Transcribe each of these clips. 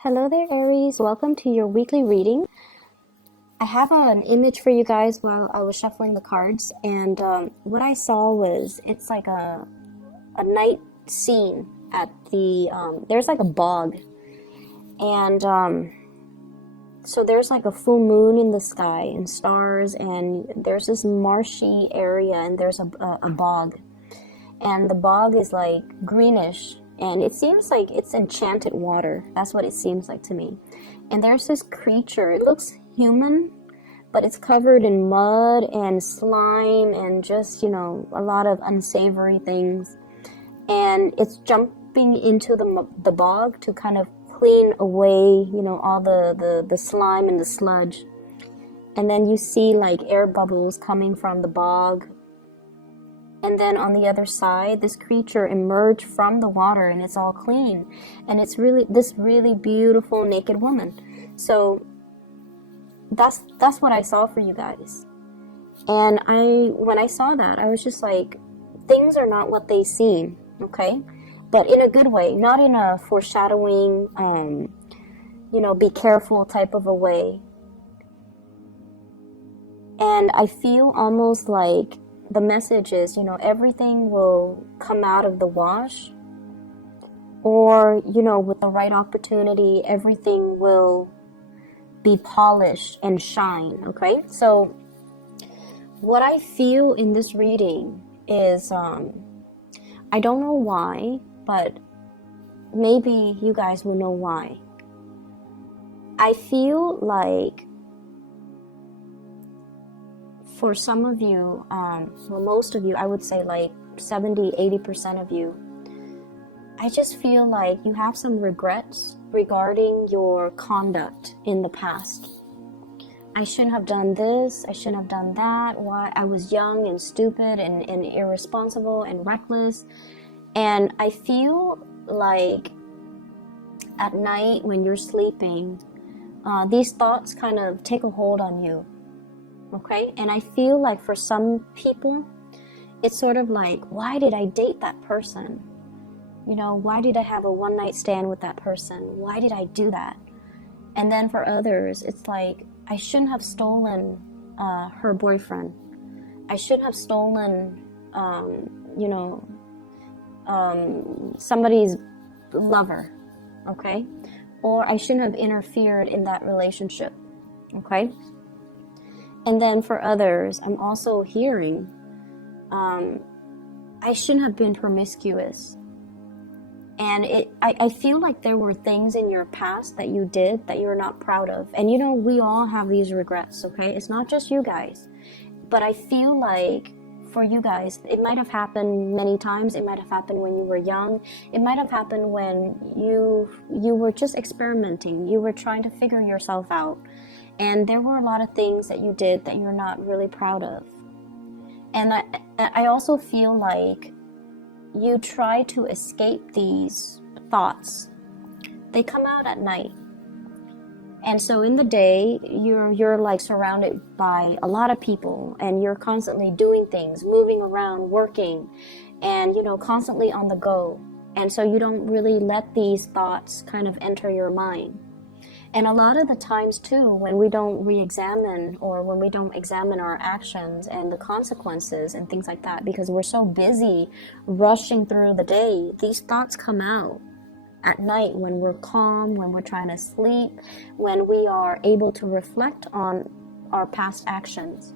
Hello there, Aries. Welcome to your weekly reading. I have an image for you guys while I was shuffling the cards, and what I saw was it's like a night scene at the there's like a bog, and so there's like a full moon in the sky and stars, and there's this marshy area, and there's a bog, and the bog is like greenish, and it seems like it's enchanted water. That's what it seems like to me. And there's this creature. It looks human, but it's covered in mud and slime and just, a lot of unsavory things. And it's jumping into the bog to kind of clean away, all the slime and the sludge. And then you see like air bubbles coming from the bog. And then on the other side, this creature emerged from the water, and it's all clean. And it's this really beautiful naked woman. So that's what I saw for you guys. And when I saw that, I was just like, things are not what they seem, okay? But in a good way, not in a foreshadowing, be careful type of a way. And I feel almost like the message is, everything will come out of the wash, or, with the right opportunity, everything will be polished and shine, okay? So what I feel in this reading is, I don't know why, but maybe you guys will know why. I feel like for some of you, well, most of you, I would say like 70-80% of you, I just feel like you have some regrets regarding your conduct in the past. I shouldn't have done this, I shouldn't have done that, why I was young and stupid and irresponsible and reckless. And I feel like at night when you're sleeping, these thoughts kind of take a hold on you. Okay, and I feel like for some people, it's sort of like, why did I date that person? Why did I have a one-night stand with that person? Why did I do that? And then for others, it's like, I shouldn't have stolen her boyfriend. I shouldn't have stolen, somebody's lover, okay? Or I shouldn't have interfered in that relationship, okay? And then for others, I'm also hearing, I shouldn't have been promiscuous. And I feel like there were things in your past that you did that you're not proud of. And we all have these regrets, okay? It's not just you guys. But I feel like for you guys, it might have happened many times. It might have happened when you were young. It might have happened when you were just experimenting. You were trying to figure yourself out. And there were a lot of things that you did that you're not really proud of. And I also feel like you try to escape these thoughts. They come out at night. And so in the day, you're like surrounded by a lot of people, and you're constantly doing things, moving around, working, and, constantly on the go. And so you don't really let these thoughts kind of enter your mind. And a lot of the times too, when we don't re-examine, or when we don't examine our actions and the consequences and things like that, because we're so busy rushing through the day, these thoughts come out at night when we're calm, when we're trying to sleep, when we are able to reflect on our past actions.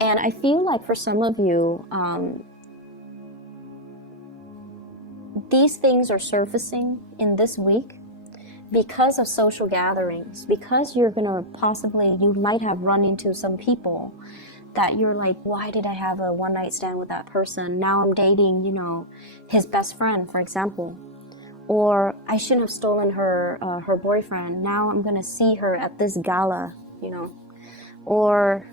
And I feel like for some of you, these things are surfacing in this week because of social gatherings, because you're going to you might have run into some people that you're like, why did I have a one-night stand with that person? Now I'm dating, his best friend, for example. Or I shouldn't have stolen her boyfriend. Now I'm going to see her at this gala, Or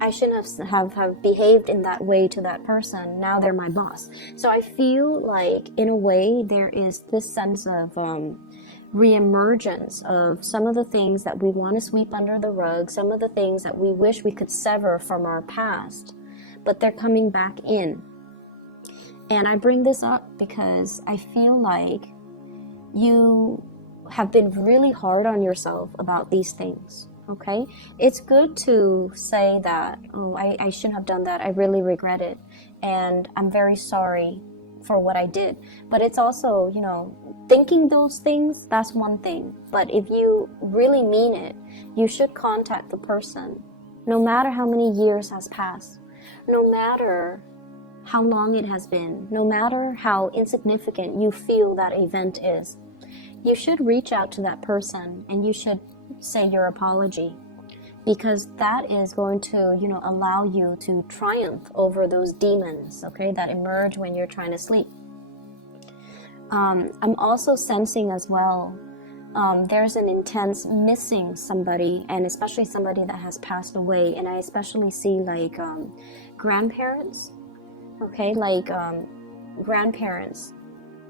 I shouldn't have behaved in that way to that person. Now they're my boss. So I feel like, in a way, there is this sense of reemergence of some of the things that we want to sweep under the rug, some of the things that we wish we could sever from our past, but they're coming back in. And I bring this up because I feel like you have been really hard on yourself about these things. Okay, it's good to say that, oh, I shouldn't have done that, I really regret it, and I'm very sorry for what I did. But it's also, you know, thinking those things, that's one thing. But if you really mean it, you should contact the person, no matter how many years has passed, no matter how long it has been, no matter how insignificant you feel that event is. You should reach out to that person and you should say your apology, because that is going to, you know, allow you to triumph over those demons, okay, that emerge when you're trying to sleep. I'm also sensing as well, there's an intense missing somebody, and especially somebody that has passed away. And I especially see like grandparents, okay, like grandparents,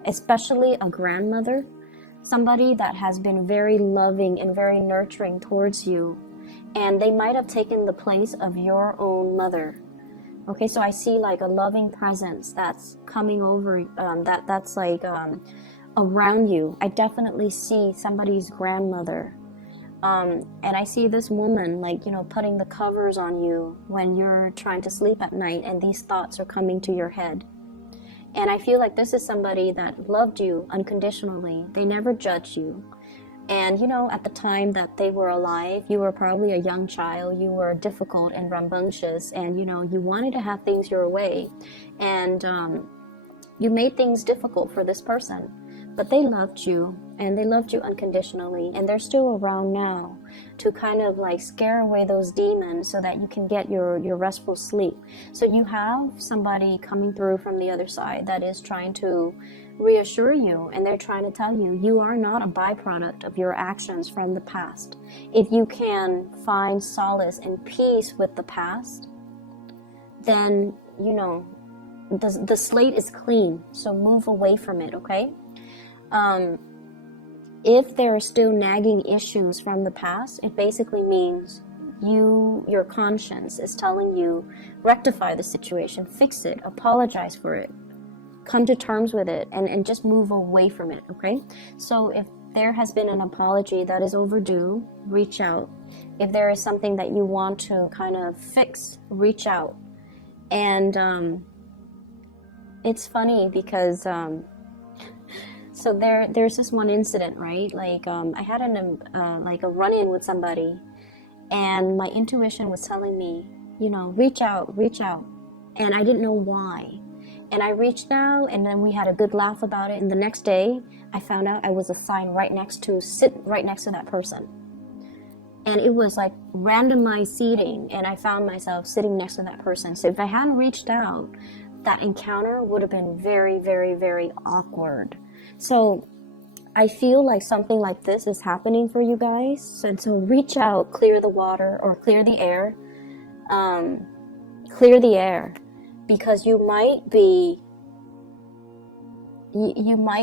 especially a grandmother, somebody that has been very loving and very nurturing towards you, and they might have taken the place of your own mother. Okay, so I see like a loving presence that's coming over, that's like around you. I definitely see somebody's grandmother. And I see this woman, like, you know, putting the covers on you when you're trying to sleep at night and these thoughts are coming to your head. And I feel like this is somebody that loved you unconditionally. They never judged you. And, you know, at the time that they were alive, you were probably a young child. You were difficult and rambunctious, and, you know, you wanted to have things your way. And you made things difficult for this person. But they loved you, and they loved you unconditionally. And they're still around now to kind of like scare away those demons so that you can get your restful sleep. So you have somebody coming through from the other side that is trying to reassure you, and they're trying to tell you you are not a byproduct of your actions from the past. If you can find solace and peace with the past, then, you know, the slate is clean, so move away from it, okay? If there are still nagging issues from the past, it basically means your conscience is telling you, rectify the situation, fix it, apologize for it, come to terms with it, and just move away from it, okay? So if there has been an apology that is overdue, reach out. If there is something that you want to kind of fix, reach out. And it's funny because so there's this one incident, right? Like I had a run-in with somebody, and my intuition was telling me, you know, reach out, and I didn't know why. And I reached out, and then we had a good laugh about it. And the next day, I found out I was assigned sit right next to that person. And it was like randomized seating, and I found myself sitting next to that person. So if I hadn't reached out, that encounter would have been very, very, very awkward. So I feel like something like this is happening for you guys. And so reach out, clear the water or clear the air. Clear the air, because you might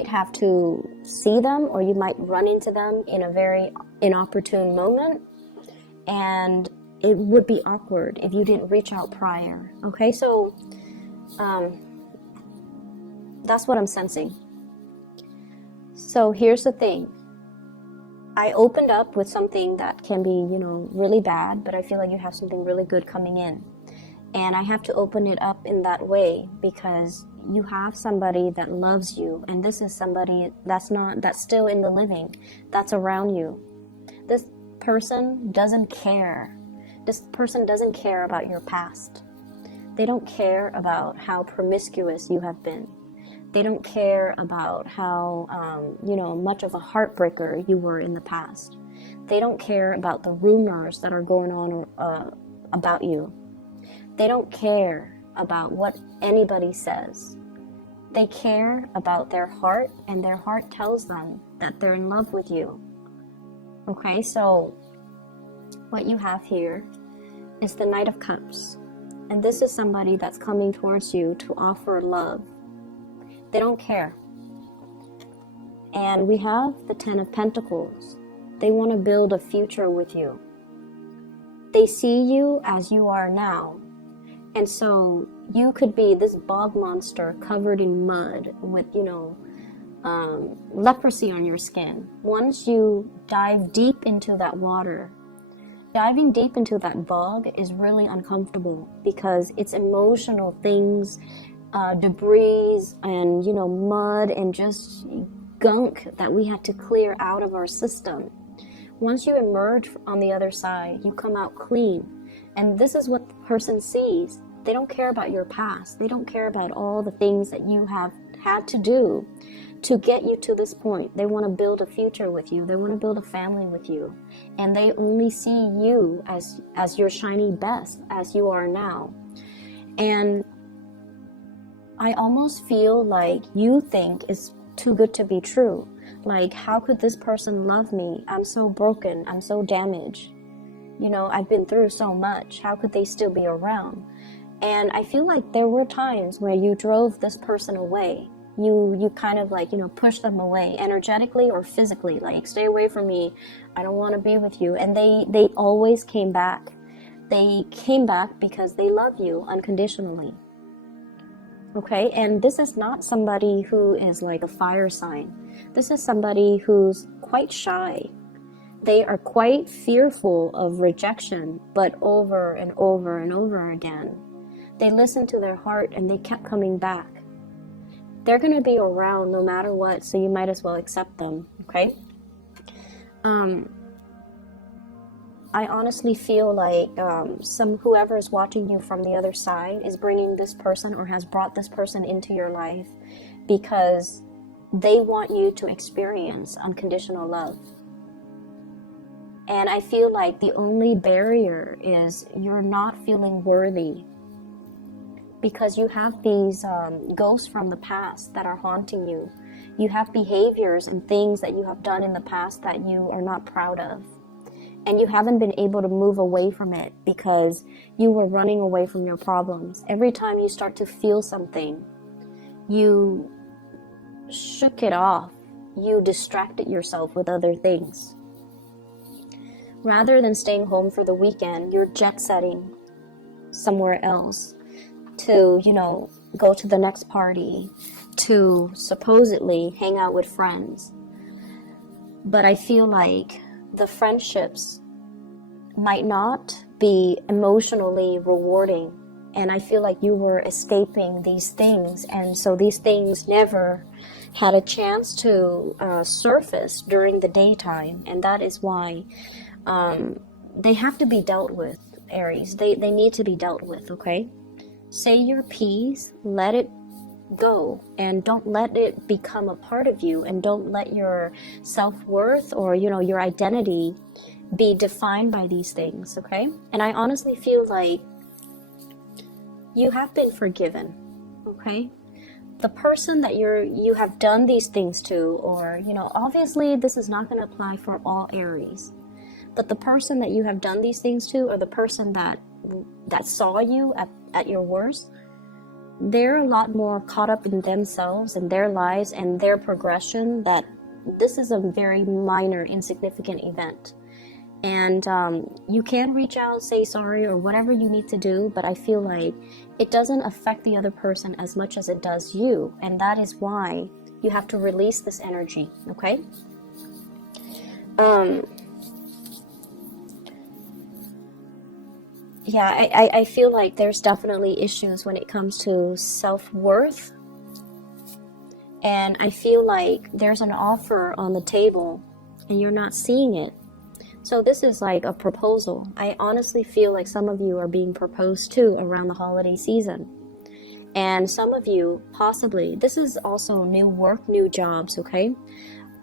have to see them, or you might run into them in a very inopportune moment. And it would be awkward if you didn't reach out prior. Okay, so that's what I'm sensing. So here's the thing. I opened up with something that can be, you know, really bad, but I feel like you have something really good coming in. And I have to open it up in that way because you have somebody that loves you, and this is somebody that's still in the living, that's around you. This person doesn't care. This person doesn't care about your past. They don't care about how promiscuous you have been. They don't care about how, much of a heartbreaker you were in the past. They don't care about the rumors that are going on about you. They don't care about what anybody says. They care about their heart, and their heart tells them that they're in love with you. Okay, so what you have here is the Knight of Cups. And this is somebody that's coming towards you to offer love. They don't care. And we have the Ten of Pentacles. They want to build a future with you. They see you as you are now. And so you could be this bog monster covered in mud with, leprosy on your skin. Once you dive deep into that water, diving deep into that bog is really uncomfortable because it's emotional things, debris and, you know, mud and just gunk that we have to clear out of our system. Once you emerge on the other side, you come out clean. And this is what the person sees. They don't care about your past. They don't care about all the things that you have had to do to get you to this point. They want to build a future with you. They want to build a family with you. And they only see you as your shiny best, as you are now. And I almost feel like you think it's too good to be true. Like, how could this person love me? I'm so broken. I'm so damaged. You know, I've been through so much. How could they still be around? And I feel like there were times where you drove this person away. You kind of like, you know, push them away energetically or physically, like, stay away from me, I don't want to be with you. And they always came back. They came back because they love you unconditionally. Okay, and this is not somebody who is like a fire sign. This is somebody who's quite shy. They are quite fearful of rejection, but over and over and over again. They listened to their heart and they kept coming back. They're going to be around no matter what, so you might as well accept them, okay? I honestly feel like whoever is watching you from the other side is bringing this person or has brought this person into your life because they want you to experience unconditional love. And I feel like the only barrier is you're not feeling worthy because you have these ghosts from the past that are haunting you. You have behaviors and things that you have done in the past that you are not proud of. And you haven't been able to move away from it because you were running away from your problems. Every time you start to feel something, you shook it off. You distracted yourself with other things. Rather than staying home for the weekend, you're jet setting somewhere else to, you know, go to the next party, to supposedly hang out with friends. But I feel like the friendships might not be emotionally rewarding. And I feel like you were escaping these things. And so these things never had a chance to surface during the daytime. And that is why they have to be dealt with, Aries. They need to be dealt with, okay? Say your piece, let it go, and don't let it become a part of you, and don't let your self-worth or, you know, your identity be defined by these things, okay? And I honestly feel like you have been forgiven, okay? The person that you have done these things to, or, you know, obviously this is not going to apply for all Aries, but the person that you have done these things to, or the person that saw you at your worst, they're a lot more caught up in themselves and their lives and their progression that this is a very minor, insignificant event. And you can reach out, say sorry, or whatever you need to do, but I feel like it doesn't affect the other person as much as it does you. And that is why you have to release this energy, okay? Yeah, I feel like there's definitely issues when it comes to self-worth. And I feel like there's an offer on the table and you're not seeing it. So this is like a proposal. I honestly feel like some of you are being proposed to around the holiday season. And some of you, possibly, this is also new work, new jobs, okay?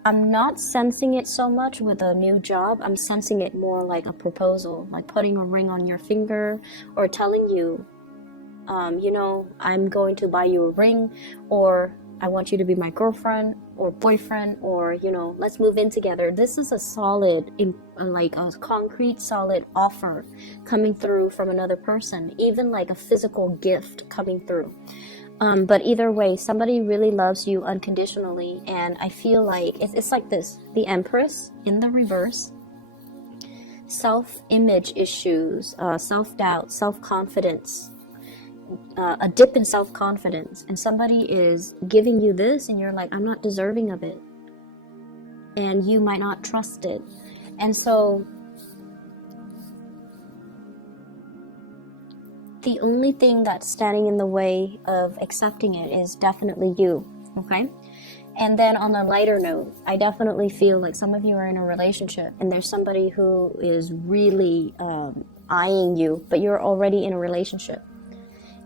I'm not sensing it so much with a new job. I'm sensing it more like a proposal, like putting a ring on your finger or telling you, you know, I'm going to buy you a ring, or I want you to be my girlfriend or boyfriend, or, you know, let's move in together. This is a solid, like a concrete, solid offer coming through from another person, even like a physical gift coming through. But either way, somebody really loves you unconditionally, and I feel like it's like this. The Empress in the reverse. Self-image issues, self-doubt, self-confidence. a dip in self-confidence, and somebody is giving you this and you're like, I'm not deserving of it, and you might not trust it. And so the only thing that's standing in the way of accepting it is definitely you, okay? And then on a lighter note, I definitely feel like some of you are in a relationship and there's somebody who is really eyeing you, but you're already in a relationship.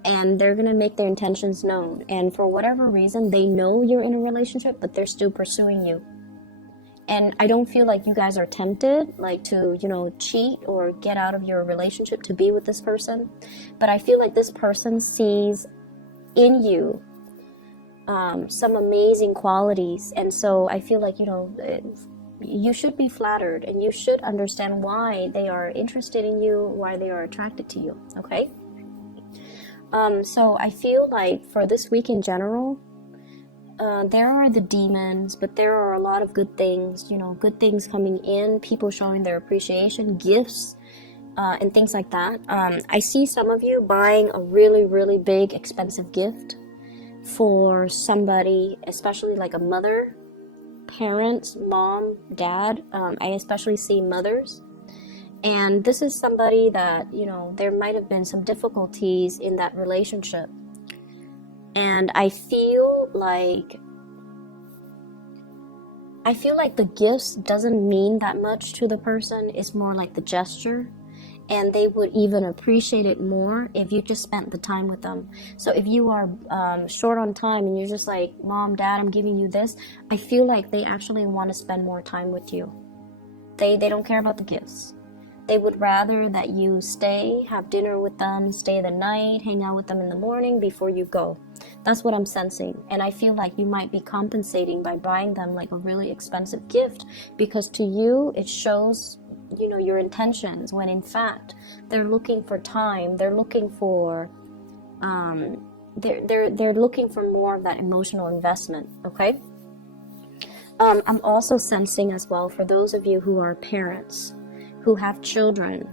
And they're going to make their intentions known. And for whatever reason, they know you're in a relationship, but they're still pursuing you. And I don't feel like you guys are tempted, like to, cheat or get out of your relationship to be with this person. But I feel like this person sees in you some amazing qualities. And so I feel like, you should be flattered and you should understand why they are interested in you, why they are attracted to you, okay? So I feel like for this week in general, there are the demons, but there are a lot of good things, good things coming in, people showing their appreciation, gifts, and things like that. I see some of you buying a really, really big, expensive gift for somebody, especially like a mother, parents, mom, dad. I especially see mothers. And this is somebody that, there might have been some difficulties in that relationship. And I feel like the gifts doesn't mean that much to the person. It's more like the gesture. And they would even appreciate it more if you just spent the time with them. So if you are short on time and you're just like, Mom, Dad, I'm giving you this, I feel like they actually want to spend more time with you. They don't care about the gifts. They would rather that you stay, have dinner with them, stay the night, hang out with them in the morning before you go. That's what I'm sensing. And I feel like you might be compensating by buying them like a really expensive gift, because to you it shows, your intentions, when in fact they're looking for time. They're looking for they're looking for more of that emotional investment, okay? I'm also sensing as well, for those of you who are parents, who have children,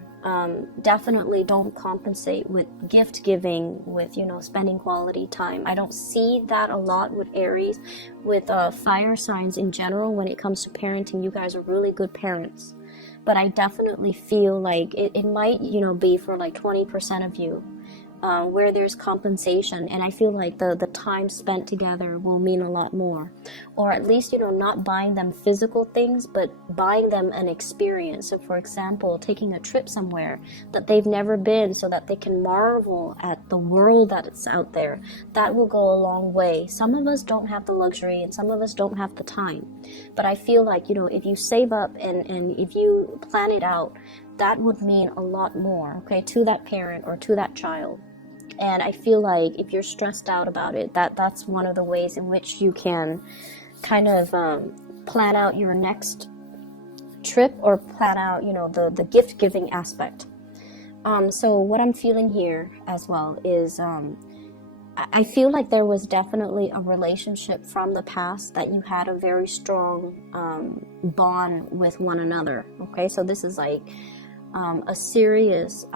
definitely don't compensate with gift giving, with, spending quality time. I don't see that a lot with Aries. With fire signs in general, when it comes to parenting, you guys are really good parents. But I definitely feel like it might, be for like 20% of you, where there's compensation. And I feel like the time spent together will mean a lot more. Or at least, not buying them physical things, but buying them an experience. So for example, taking a trip somewhere that they've never been, so that they can marvel at the world that is out there. That will go a long way. Some of us don't have the luxury and some of us don't have the time. But I feel like, if you save up and if you plan it out, that would mean a lot more, okay, to that parent or to that child. And I feel like if you're stressed out about it, that's one of the ways in which you can kind of plan out your next trip, or plan out, the gift giving aspect. So what I'm feeling here as well is I feel like there was definitely a relationship from the past that you had a very strong bond with one another. Okay, so this is like a serious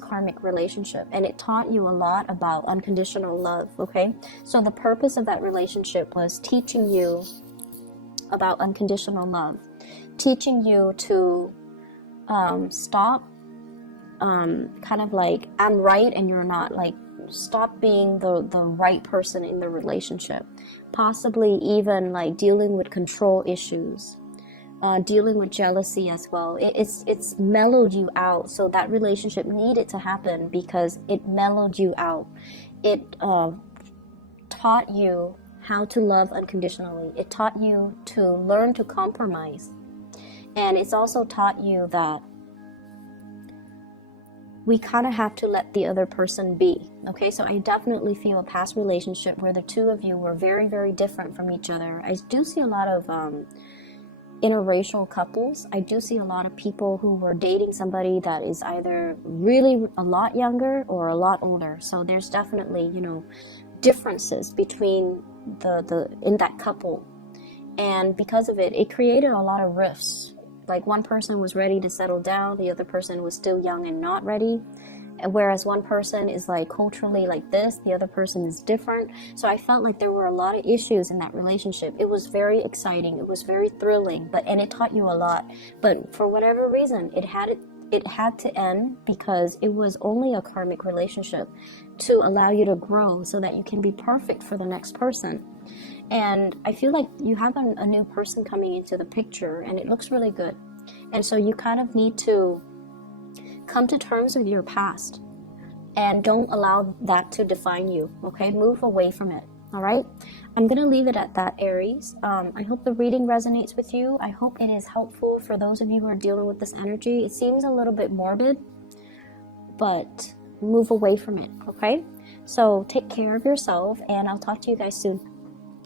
karmic relationship, and it taught you a lot about unconditional love. Okay, so the purpose of that relationship was teaching you about unconditional love, teaching you to stop kind of like, I'm right and you're not, like stop being the right person in the relationship, possibly even like dealing with control issues, dealing with jealousy as well. It's mellowed you out. So that relationship needed to happen because it mellowed you out. It taught you how to love unconditionally. It taught you to learn to compromise. And it's also taught you that we kind of have to let the other person be. Okay, so I definitely feel a past relationship where the two of you were very, very different from each other. I do see a lot of interracial couples. I do see a lot of people who were dating somebody that is either really a lot younger or a lot older. So there's definitely, differences between the in that couple. And because of it, it created a lot of rifts. Like one person was ready to settle down, the other person was still young and not ready. whereas one person is like culturally like this, the other person is different. So I felt like there were a lot of issues in that relationship. It was very exciting, it was very thrilling, and it taught you a lot, but for whatever reason it had to end, because it was only a karmic relationship to allow you to grow so that you can be perfect for the next person. And I feel like you have a new person coming into the picture, and it looks really good. And so you kind of need to come to terms with your past and don't allow that to define you, okay? Move away from it, all right? I'm going to leave it at that, Aries. I hope the reading resonates with you. I hope it is helpful for those of you who are dealing with this energy. It seems a little bit morbid, but move away from it, okay? So take care of yourself, and I'll talk to you guys soon.